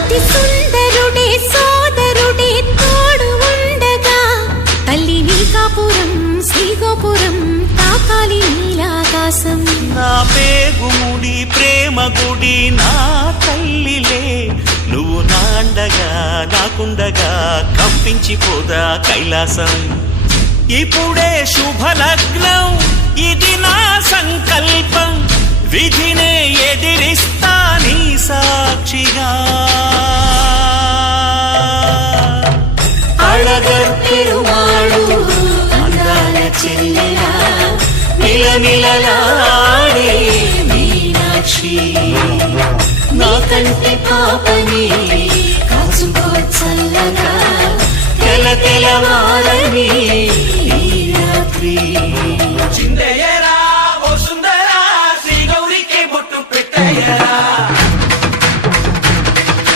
అతి సుందరుడే సోదరుడే తోడు ఉండగా తల్లి నీకాపురం శ్రీగోపురం తాకాలి నీలాకాశం. నా పేగుముడి ప్రేమ గుడి నా తల్లిలే, నువ్వు నాండగా నాకుండగా కంపించిపోదా కైలాసం. ఇప్పుడే శుభలగ్నం ఇది నా సంకల్పం, విధినే ఎదిరిస్తా నీ సాక్షిగా. అళగర్ పెరుమాళు అందాల చెల్లెలా నిలనిలలాడే మీనాక్షి, నీ కంటి పాపని కాచుకో చల్లగా తెల తెలవారని ఈ రాత్రి.